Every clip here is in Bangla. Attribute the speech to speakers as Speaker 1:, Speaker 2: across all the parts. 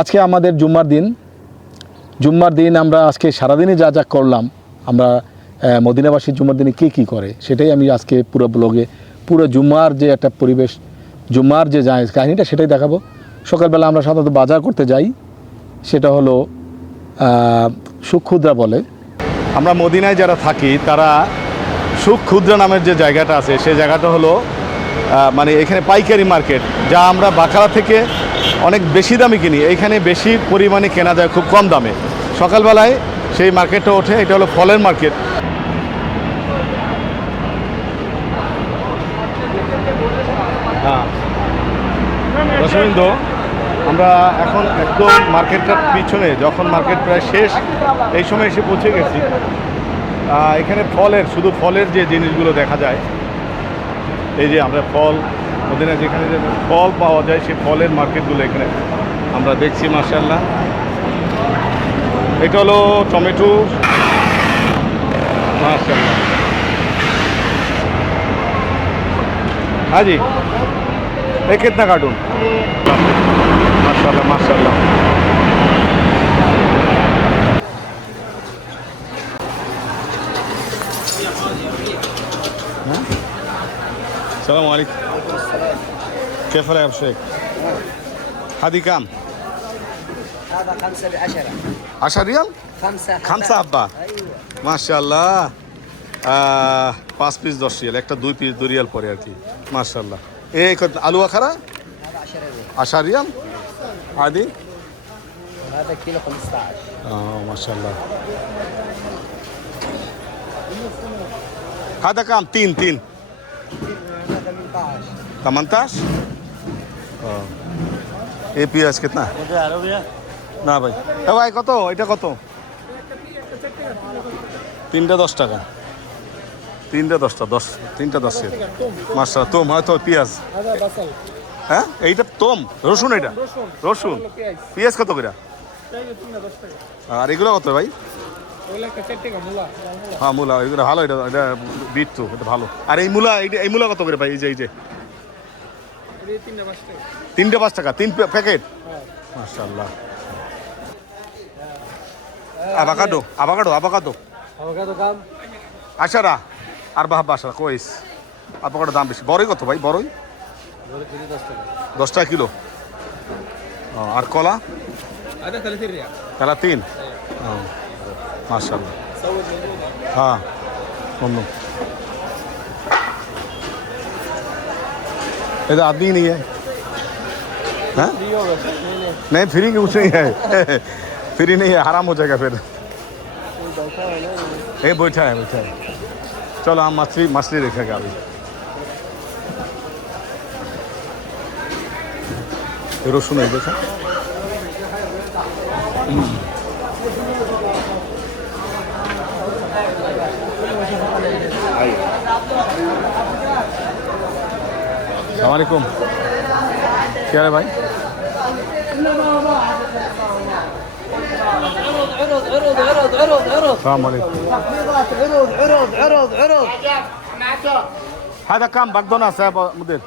Speaker 1: আজকে আমাদের জুম্মার দিন। জুম্মার দিন আমরা আজকে সারাদিনই যা যা করলাম আমরা আহ, মদিনাবাসীর জুম্মার দিনে কী কী করে সেটাই আমি আজকে পুরো ব্লগে পুরো জুম্মার যে একটা পরিবেশ জুম্মার যে যায় কাহিনিটা সেটাই দেখাবো। সকালবেলা আমরা সাধারণত বাজার করতে যাই সেটা হলো সুক্ষুদ্রা বলে।
Speaker 2: আমরা মদিনায় যারা থাকি তারা সুখ ক্ষুদ্রা নামের যে জায়গাটা আছে সেই জায়গাটা হলো মানে এখানে পাইকারি মার্কেট যা আমরা বাকারা থেকে অনেক বেশি দামে কিনি। এইখানে বেশি পরিমাণে কেনা যায় খুব কম দামে। সকালবেলায় সেই মার্কেটটা ওঠে, এটা হলো ফলের মার্কেট। হ্যাঁ। দশমিন্দ আমরা এখন একদম মার্কেটটার পিছনে, যখন মার্কেট প্রায় শেষ, এই সময় এসে পৌঁছে গেছি। এখানে ফলের, শুধু ফলের যে জিনিসগুলো দেখা যায়, এই যে আমরা ফল মদিনা যেখানে যে ফল পাওয়া যায় সেই ফলের মার্কেটগুলো এখানে আমরা দেখছি মার্শাল্লাহ এটা হলো টমেটো মার্শাল্লাহ हाँ जी ये कितना कार्टून माशाल्लाह माशाल्लाह السلام عليكم كيف حالك يا ابو شيخ؟ هذه كم؟
Speaker 3: هذا خمسة بعشرة
Speaker 2: 10 ريال؟
Speaker 3: خمسة
Speaker 2: খামসা আব্বা মাশাল্লাহ আহ, পাঁচ পিস দশ রিয়াল একটা দুই পিস দুই রিয়াল পরে আর কি মাশাল্লাহ এই কত- আলু আখারা
Speaker 3: هذا عشرة ريال
Speaker 2: আশা রিয়াল আদি
Speaker 3: هذا كيلو 15
Speaker 2: اه ما तमनताश ये पियाज कितना? না ভাই হ্যাঁ ভাই কত এটা কত তিনটা দশ টাকা তিনটা দশটা দশ তিনটা দশের মাসটা তোম হয়তো পেঁয়াজ হ্যাঁ এইটা তোম রসুন এটা রসুন পেঁয়াজ কত করে আর এগুলো কত ভাই হ্যাঁ মূলা এগুলো ভালো এটা এটা বিট তো এটা ভালো। আর এই মূলা এই মূলা কত করে ভাই? এই যে এই যে।
Speaker 4: তিনটে পাঁচ টাকা।
Speaker 2: তিন প্যাকেট? মাশাল্লাহ আবাকাডো আবাকাডো আবাকাডো
Speaker 4: দাম?
Speaker 2: আশারা। আর বাহাব আশারা কইস। আবাকাডো দাম বেশি। বড়ই কত ভাই? বড়ই?
Speaker 4: দশ টাকা।
Speaker 2: কিলো। আর কলা? তাহলে তিন হ্যাঁ। माशा हाँ ये तो आदमी नहीं है। हाँ? नहीं, फ्री कुछ नहीं है? फ्री नहीं है आराम हो जाएगा फिर। ये बैठा है बैठा है। चलो, हम मछली मछली देखेगा अभी। रोशन है बैठा। السلام عليكم. কে আরে
Speaker 3: عرض عرض عرض عرض عرض
Speaker 2: السلام
Speaker 3: عليكم. عرض عرض عرض عرض
Speaker 2: هذا كم بقدوناس يا مدير.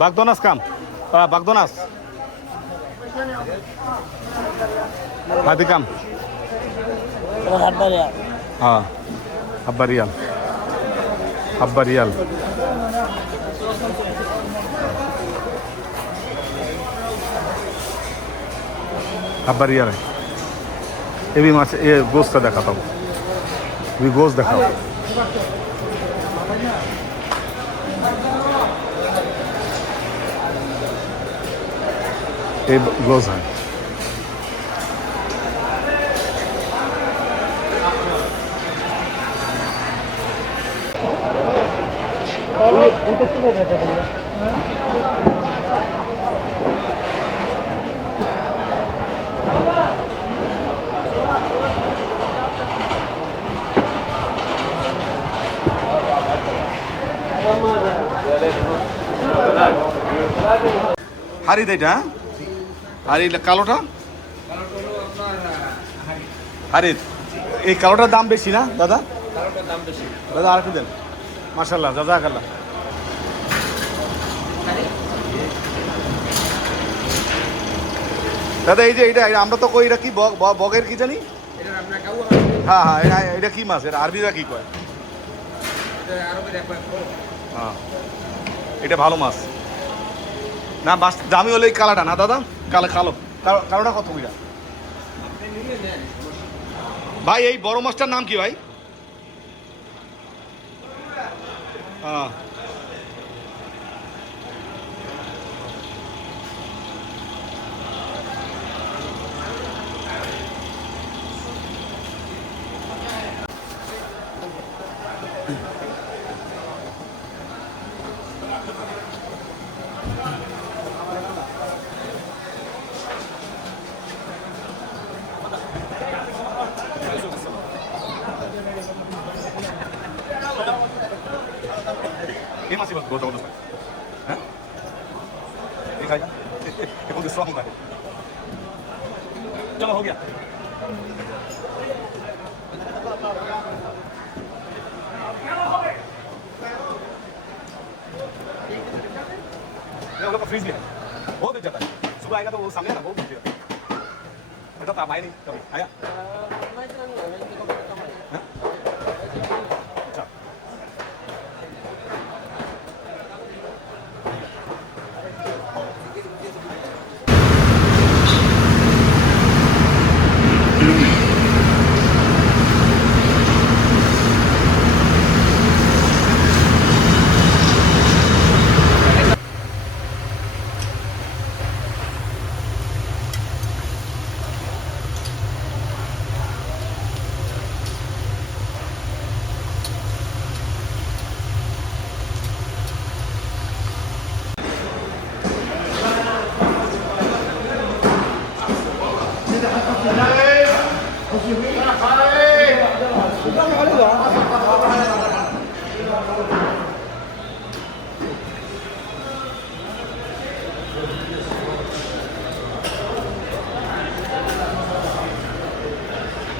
Speaker 2: بقدوناس كم آه بقدوناس هذه كم
Speaker 3: حبة
Speaker 2: آه حبة ريال حبة ريال আব্বার ইয়ারে এবি মাছ, এ গোসটা দেখাতাম। এবি গোস দেখাও। এই গোস হয়। Thank you. হাড়ি এটা হ্যাঁ? আর এই কালোটা? আরে এই কালোটার দাম বেশি না দাদা? দাদা আর একটু দেন। মাসাল্লাহ দাদা আল্লাহ দাদা এই যে এটা আমরা তো কই এটা কি বগের কি জানি? হ্যাঁ হ্যাঁ এটা এটা কি মাছ? এটা আরবিরা কি কয়। হ্যাঁ। এটা ভালো মাছ। না, বাস, দামি হলে এই কালাটা না, দাদা? কালো কালো। কালো- কালোটা কত কইরা? ভাই, এই বড় মাছটার নাম কি ভাই? হ্যাঁ। चलो हो गया। फ्रीज लिया। बहुत जाता है। सुबह आएगा तो वो सामने ना बहुत देर जाता बेटा तो आप आए नहीं, कभी आया?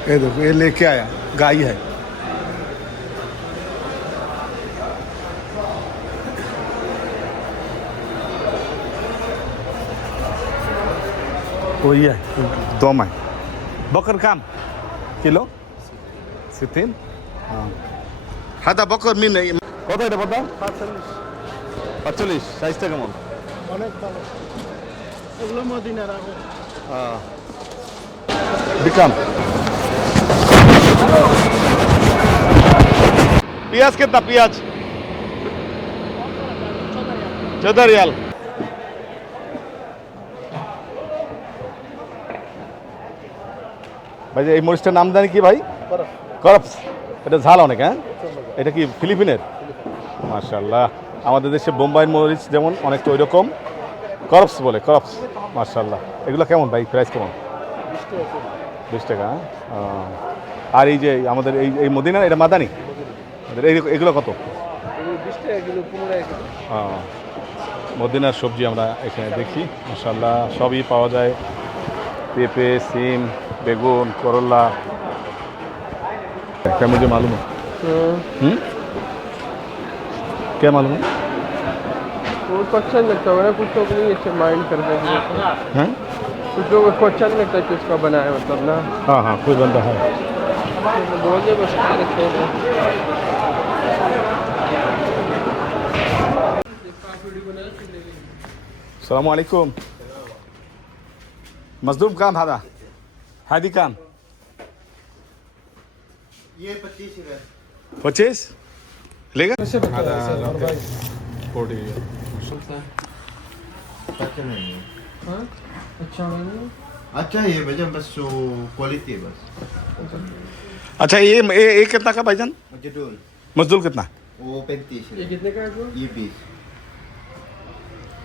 Speaker 2: ये देखो ये लेके आया गाय है वही है दो माय बकर काम किलो সিতিন হাদা বকর মিন কত এটা কত পাঁচচল্লিশ সাইজটা কেমন
Speaker 3: অনেক ভালো এগুলো মদিনার আগে
Speaker 2: বিকাম পেঁয়াজ कितना পেঁয়াজ चौदह रियाल ভাই যে এই মরিচটার নাম জানি কি ভাই করপস এটা ঝাল অনেক হ্যাঁ এটা কি ফিলিপিনের মার্শাল্লাহ আমাদের দেশে বোম্বাইয়ের মরিচ যেমন অনেকটা ওই রকম করপস বলে করপস মার্শাল্লাহ এগুলো কেমন ভাই প্রাইস কেমন বিশ টাকা হ্যাঁ? ও। আর এই যে আমাদের এই এই মদিনা এটা মাদানি আমাদের এই এগুলো কত
Speaker 4: বিশ টাকা কিলো পনেরো টাকা কিলো
Speaker 2: ও। মদিনার সবজি আমরা এখানে দেখি মশাল্লাহ সবই পাওয়া যায় পেঁপে সিম বেগুন করলা क्या मुझे मालूम है हम्म? क्या मालूम है
Speaker 5: वो तो अच्छा नहीं लगता है कुछ लोग नहीं अच्छे माइंड करते हैं
Speaker 2: हैं?
Speaker 5: कुछ लोगों को अच्छा नहीं लगता कि उसका बनाया मतलब ना।
Speaker 2: हाँ हाँ कोई बंदा है।
Speaker 5: बोल दे बस क्या लिखते
Speaker 2: सलाम वालेकुम मजदूर काम हादा। हादी काम।
Speaker 3: ये पच्चीस
Speaker 2: पच्चीस? लेगा?
Speaker 3: अच्छा नहीं है।
Speaker 5: हाँ? अच्छा नहीं
Speaker 3: अच्छा ये भैया बस वो क्वालिटी है बस।
Speaker 2: अच्छा ये ये, ये कितना का भाईजान
Speaker 3: मुझे डोल
Speaker 2: मजदूर कितना?
Speaker 3: वो पैंतीस
Speaker 5: ये कितने का है?
Speaker 3: ये बीस।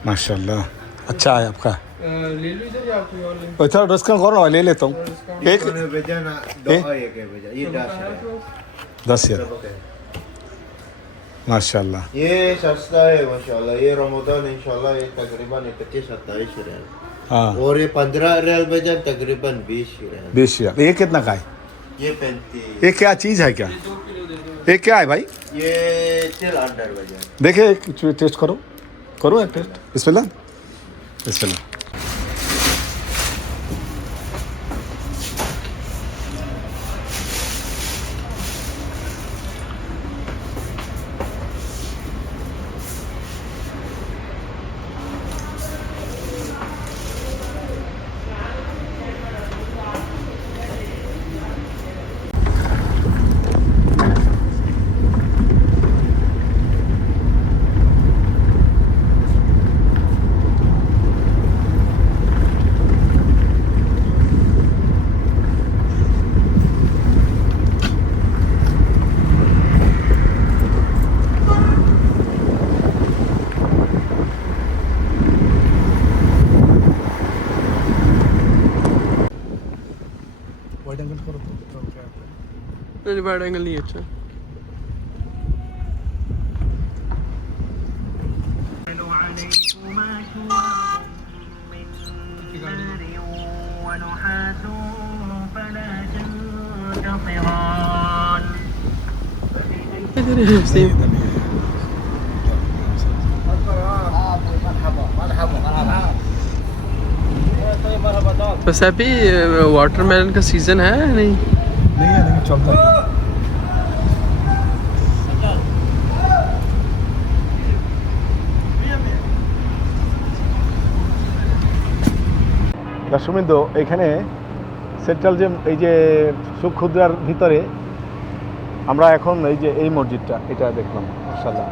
Speaker 2: माशाल्लाह अच्छा है आपका।
Speaker 5: ले लो इधर
Speaker 2: अच्छा डिस्काउंट करो ले। लेता हूँ। एक
Speaker 3: एक है
Speaker 5: है।
Speaker 3: है
Speaker 2: दस यार माशाल्लाह
Speaker 3: ये सस्ता है माशाल्लाह ये रमज़ान इंशाल्लाह ये तकरीबन पच्चीस सत्ताईस रियाल
Speaker 2: हाँ
Speaker 3: और ये पंद्रह रियाल तकरीबन बीस रियाल
Speaker 2: बीस यार ये कितना का है
Speaker 3: ये पैंतीस
Speaker 2: ये क्या चीज़ है क्या ये क्या है भाई
Speaker 3: ये तेल अंडर
Speaker 2: देखिए टेस्ट करो करो एक टेस्ट बिस्मिल्लाह बिस्मिल्लाह
Speaker 5: പാടങ്ങൾ
Speaker 6: പുറത്തുണ്ട് ഒരുപാട് ഞങ്ങൾ ചോദിച്ചു ونحاس فلا تنتصران
Speaker 5: बस अभी वाटरमेलन का सीजन है या नहीं
Speaker 2: नहीं है लेकिन चलता है দর্শকবৃন্দ এখানে সেন্ট্রাল যে এই যে সুক্ষুদ্রার ভিতরে আমরা এখন এই যে এই মসজিদটা এটা দেখলাম মাসাল্লাহ